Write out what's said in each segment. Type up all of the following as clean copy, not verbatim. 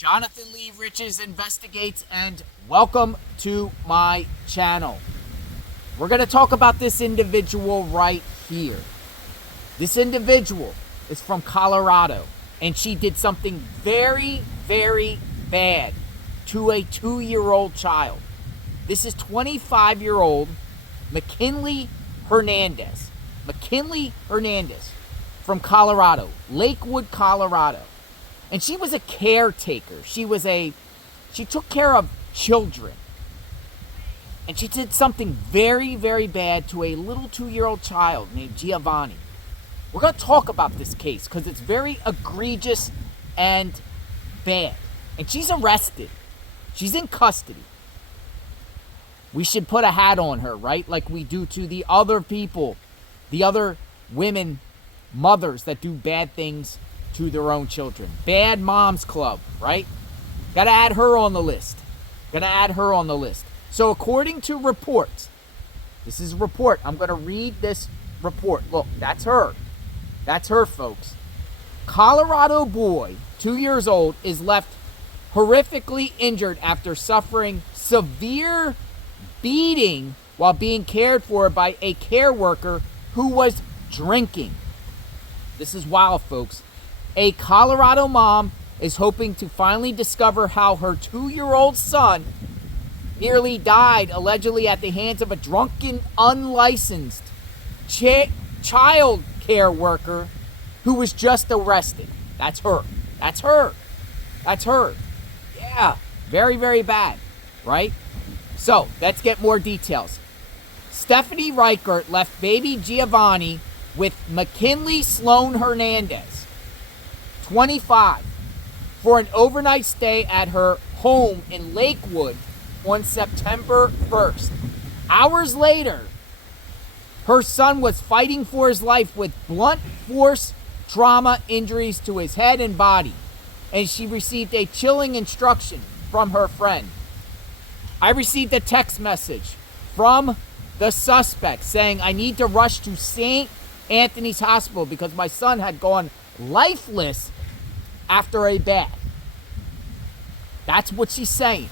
Jonathan Lee Riches Investigates, and welcome to my channel. We're going to talk about this individual right here. This individual is from Colorado, and she did something very, very bad to a 2-year-old child. This is 25-year-old McKinley Hernandez. McKinley Hernandez from Colorado, Lakewood, Colorado. And she was a caretaker. She took care of children. And she did something very, very bad to a little 2-year-old child named Giovanni. We're going to talk about this case because it's very egregious and bad. And she's arrested. She's in custody. We should put a hat on her, right? Like we do to the other people, the other women, mothers that do bad things to their own children. Bad Moms Club, right? Gotta add her on the list. So according to reports, this is a report. I'm gonna read this report. Look, that's her. That's her, folks. Colorado boy, 2 years old, is left horrifically injured after suffering severe beating while being cared for by a care worker who was drinking. This is wild, folks. A Colorado mom is hoping to finally discover how her 2-year-old son nearly died, allegedly at the hands of a drunken, unlicensed child care worker who was just arrested. That's her. Yeah, very, very bad, right? So, let's get more details. Stephanie Reichert left baby Giovanni with McKinley Slone Hernandez, 25, for an overnight stay at her home in Lakewood on September 1st. Hours later, her son was fighting for his life with blunt force trauma injuries to his head and body, and she received a chilling instruction from her friend. I received a text message from the suspect saying I need to rush to St. Anthony's Hospital because my son had gone lifeless after a bath. That's what she's saying.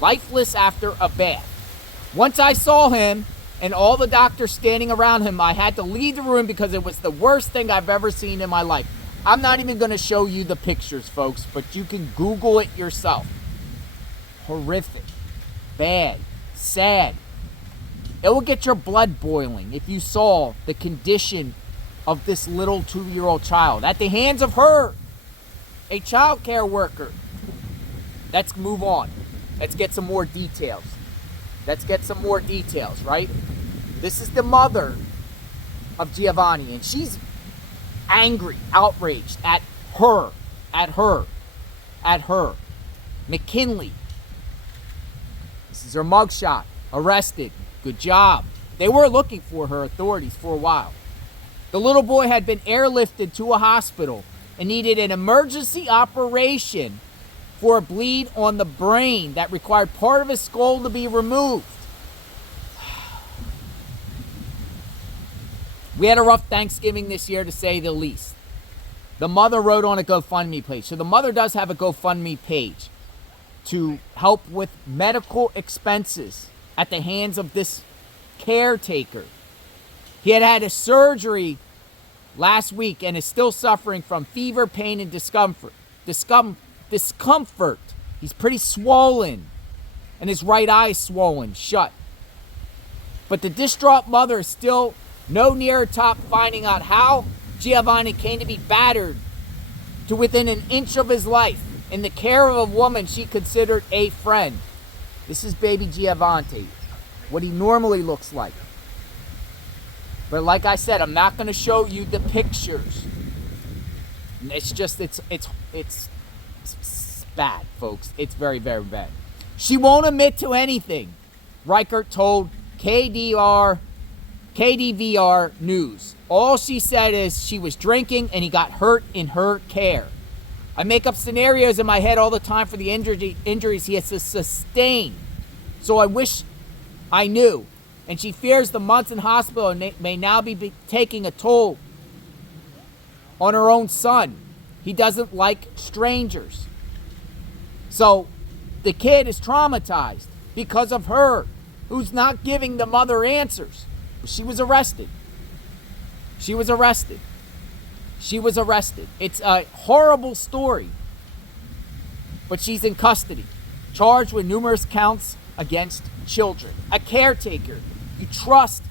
Lifeless after a bath. Once I saw him and all the doctors standing around him, I had to leave the room because it was the worst thing I've ever seen in my life. I'm not even going to show you the pictures, folks, but you can Google it yourself. Horrific. Bad. Sad. It will get your blood boiling if you saw the condition of this little 2-year-old child at the hands of her, a child care worker. Let's move on. Let's get some more details. Right? This is the mother of Giovanni, and she's angry, outraged at her. McKinley. This is her mugshot. Arrested. Good job. They were looking for her, authorities, for a while. The little boy had been airlifted to a hospital and needed an emergency operation for a bleed on the brain that required part of his skull to be removed. We had a rough Thanksgiving this year, to say the least. The mother wrote on a GoFundMe page. So the mother does have a GoFundMe page to help with medical expenses at the hands of this caretaker. He had had a surgery last week and is still suffering from fever, pain, and discomfort. He's pretty swollen, and his right eye is swollen shut. But the distraught mother is still no nearer top finding out how Giovanni came to be battered to within an inch of his life in the care of a woman she considered a friend. This is baby Giovanni, what he normally looks like. But like I said, I'm not going to show you the pictures. It's just, it's bad, folks. It's very, very bad. She won't admit to anything, Reichert told KDVR News. All she said is she was drinking and he got hurt in her care. I make up scenarios in my head all the time for the injuries he has sustained. So I wish I knew. And she fears the months in hospital may now be taking a toll on her own son. He doesn't like strangers. So the kid is traumatized because of her, who's not giving the mother answers. She was arrested. She was arrested. She was arrested. It's a horrible story. But she's in custody, charged with numerous counts against children. A caretaker. You trust.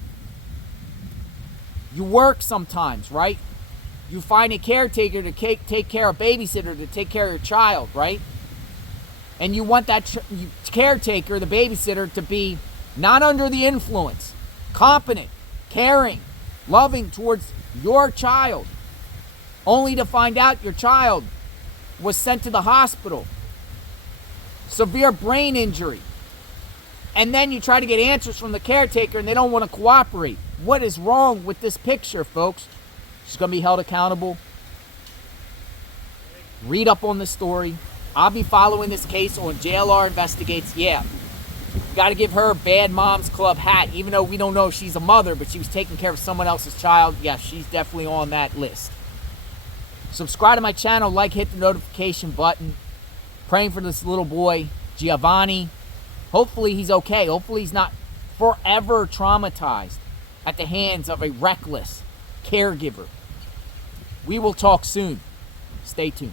You work sometimes, right? You find a caretaker to take care of, babysitter to take care of your child, right? And you want that caretaker, the babysitter, to be not under the influence, competent, caring, loving towards your child, only to find out your child was sent to the hospital, severe brain injury, and then you try to get answers from the caretaker and they don't want to cooperate. What is wrong with this picture, folks? She's going to be held accountable. Read up on the story. I'll be following this case on JLR Investigates. Yeah, got to give her Bad Moms Club hat, even though we don't know if she's a mother, but she was taking care of someone else's child. Yeah, she's definitely on that list. Subscribe to my channel, like, hit the notification button. Praying for this little boy, Giovanni. Hopefully he's okay. Hopefully he's not forever traumatized at the hands of a reckless caregiver. We will talk soon. Stay tuned.